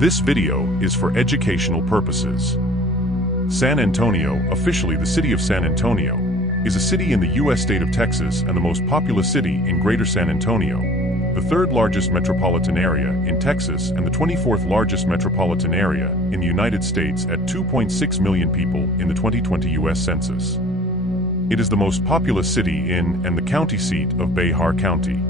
This video is for educational purposes. San Antonio, officially the city of San Antonio, is a city in the U.S. state of Texas and the most populous city in Greater San Antonio, the third largest metropolitan area in Texas and the 24th largest metropolitan area in the United States at 2.6 million people in the 2020 U.S. Census. It is the most populous city in and the county seat of Bexar County.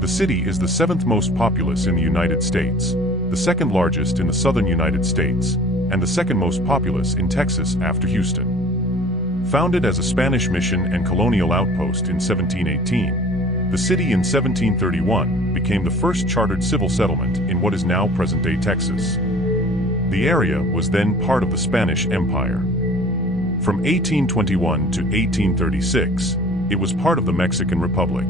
The city is the seventh most populous in the United States, the second largest in the southern United States, and the second most populous in Texas after Houston. Founded as a Spanish mission and colonial outpost in 1718, the city in 1731 became the first chartered civil settlement in what is now present-day Texas. The area was then part of the Spanish Empire. From 1821 to 1836, it was part of the Mexican Republic.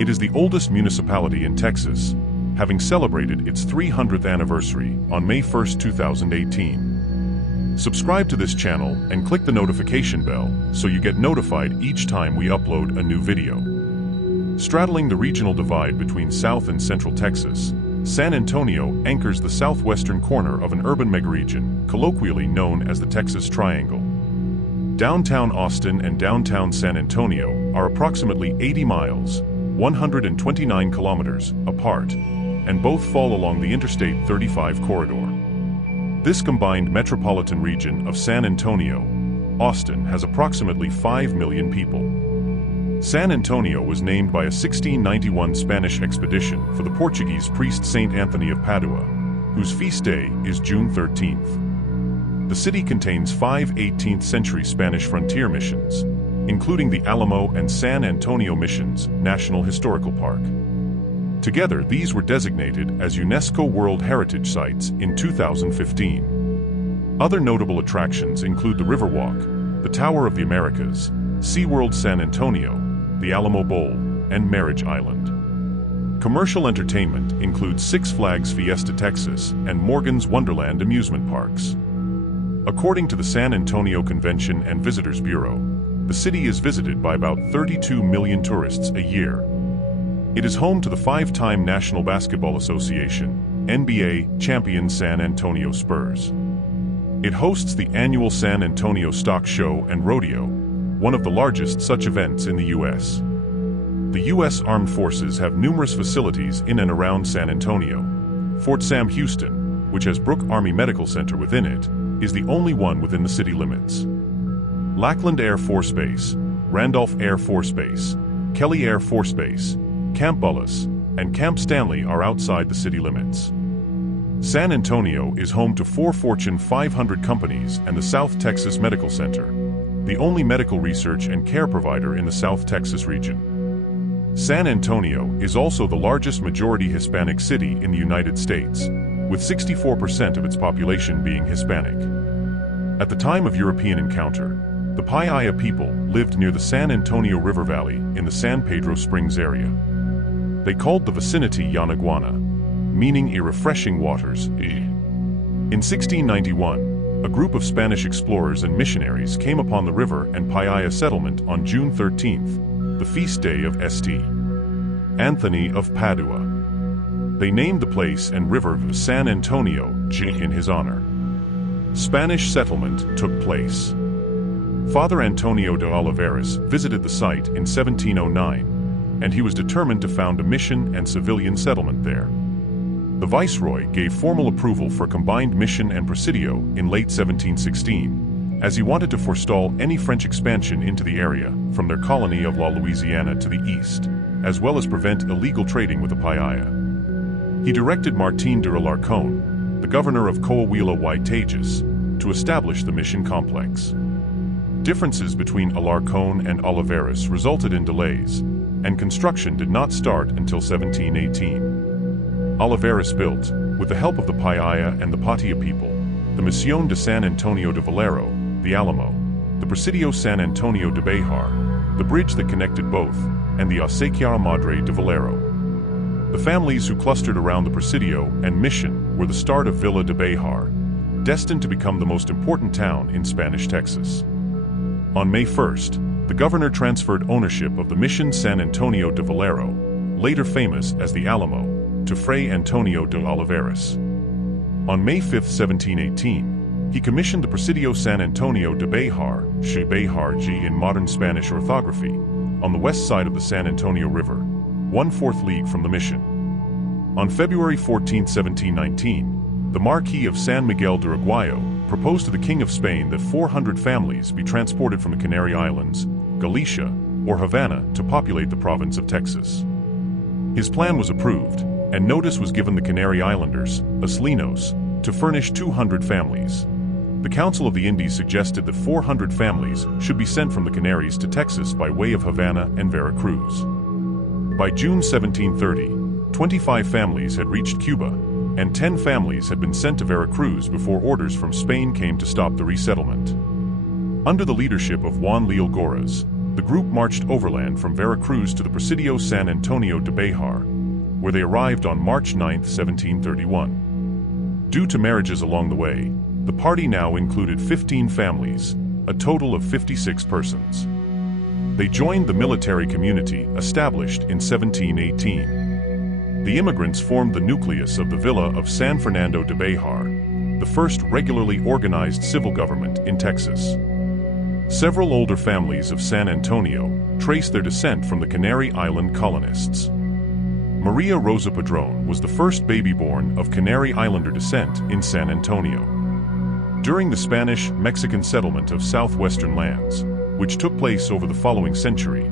It is the oldest municipality in Texas, having celebrated its 300th anniversary on May 1, 2018. Subscribe to this channel and click the notification bell so you get notified each time we upload a new video. Straddling the regional divide between South and Central Texas, San Antonio anchors the southwestern corner of an urban megaregion, colloquially known as the Texas Triangle. Downtown Austin and downtown San Antonio are approximately 80 miles, 129 kilometers, apart, and both fall along the Interstate 35 corridor. This combined metropolitan region of San Antonio, Austin has approximately 5 million people. San Antonio was named by a 1691 Spanish expedition for the Portuguese priest Saint Anthony of Padua, whose feast day is June 13th. The city contains 5 18th century Spanish frontier missions, including the Alamo and San Antonio Missions National Historical Park. Together, these were designated as UNESCO World Heritage Sites in 2015. Other notable attractions include the Riverwalk, the Tower of the Americas, SeaWorld San Antonio, the Alamo Bowl, and Marriage Island. Commercial entertainment includes Six Flags Fiesta Texas and Morgan's Wonderland amusement parks. According to the San Antonio Convention and Visitors Bureau, the city is visited by about 32 million tourists a year. It is home to the 5-time National Basketball Association, NBA, champion San Antonio Spurs. It hosts the annual San Antonio Stock Show and Rodeo, one of the largest such events in the U.S. The U.S. Armed Forces have numerous facilities in and around San Antonio. Fort Sam Houston, which has Brooke Army Medical Center within it, is the only one within the city limits. Lackland Air Force Base, Randolph Air Force Base, Kelly Air Force Base, Camp Bullis, and Camp Stanley are outside the city limits. San Antonio is home to 4 Fortune 500 companies and the South Texas Medical Center, the only medical research and care provider in the South Texas region. San Antonio is also the largest majority Hispanic city in the United States, with 64% of its population being Hispanic. At the time of European encounter, the Payaya people lived near the San Antonio River Valley in the San Pedro Springs area. They called the vicinity Yanaguana, meaning a refreshing waters. In 1691, a group of Spanish explorers and missionaries came upon the river and Payaya settlement on June 13th, the feast day of St. Anthony of Padua. They named the place and river San Antonio in his honor. Spanish settlement took place. Father Antonio de Oliveras visited the site in 1709, and he was determined to found a mission and civilian settlement there. The Viceroy gave formal approval for combined mission and presidio in late 1716, as he wanted to forestall any French expansion into the area from their colony of La Louisiana to the east, as well as prevent illegal trading with the Payaya. He directed Martin de Alarcón, the governor of Coahuila y Tejas, to establish the mission complex. Differences between Alarcón and Oliveras resulted in delays, and construction did not start until 1718. Oliveras built, with the help of the Payaya and the Patia people, the Misión de San Antonio de Valero, the Alamo, the Presidio San Antonio de Bexar, the bridge that connected both, and the Acequia Madre de Valero. The families who clustered around the Presidio and mission were the start of Villa de Bexar, destined to become the most important town in Spanish Texas. On May 1st, the governor transferred ownership of the Mission San Antonio de Valero, later famous as the Alamo, to Fray Antonio de Oliveras. On May 5, 1718, he commissioned the Presidio San Antonio de Bejar, in modern Spanish orthography, on the west side of the San Antonio River, 1/4 league from the mission. On February 14, 1719, the Marquis of San Miguel de Aguayo proposed to the King of Spain that 400 families be transported from the Canary Islands, Galicia, or Havana to populate the province of Texas. His plan was approved, and notice was given the Canary Islanders, Islenos, to furnish 200 families. The Council of the Indies suggested that 400 families should be sent from the Canaries to Texas by way of Havana and Veracruz. By June 1730, 25 families had reached Cuba, and 10 families had been sent to Veracruz before orders from Spain came to stop the resettlement. Under the leadership of Juan Leal Gómez, the group marched overland from Veracruz to the Presidio San Antonio de Bejar, where they arrived on March 9, 1731. Due to marriages along the way, the party now included 15 families, a total of 56 persons. They joined the military community established in 1718. The immigrants formed the nucleus of the Villa of San Fernando de Bejar, the first regularly organized civil government in Texas. Several older families of San Antonio trace their descent from the Canary Island colonists. Maria Rosa Padrón was the first baby born of Canary Islander descent in San Antonio. During the Spanish-Mexican settlement of southwestern lands, which took place over the following century,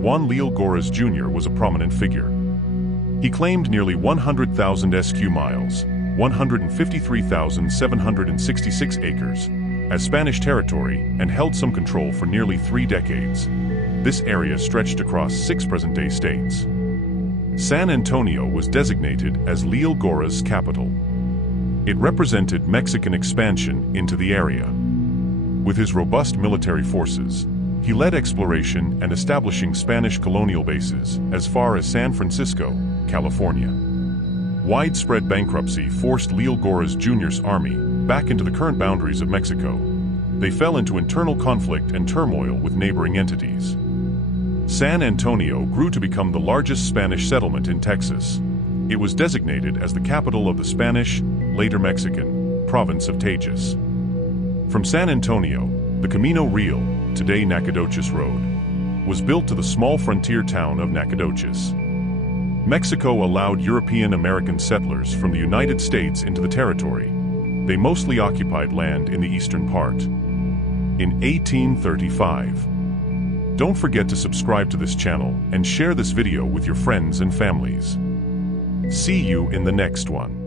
Juan Leal Gómez Jr. was a prominent figure. He claimed nearly 100,000 sq miles, 153,766 acres, as Spanish territory and held some control for nearly 3 decades. This area stretched across 6 present-day states. San Antonio was designated as Leal Gómez's capital. It represented Mexican expansion into the area. With his robust military forces, he led exploration and establishing Spanish colonial bases as far as San Francisco, California. Widespread bankruptcy forced Leal Gómez Jr.'s army back into the current boundaries of Mexico. They fell into internal conflict and turmoil with neighboring entities. San Antonio grew to become the largest Spanish settlement in Texas. It was designated as the capital of the Spanish, later Mexican, province of Tejas. From San Antonio, the Camino Real, today Nacogdoches Road, was built to the small frontier town of Nacogdoches. Mexico allowed European American settlers from the United States into the territory. They mostly occupied land in the eastern part. In 1835, don't forget to subscribe to this channel and share this video with your friends and families. See you in the next one.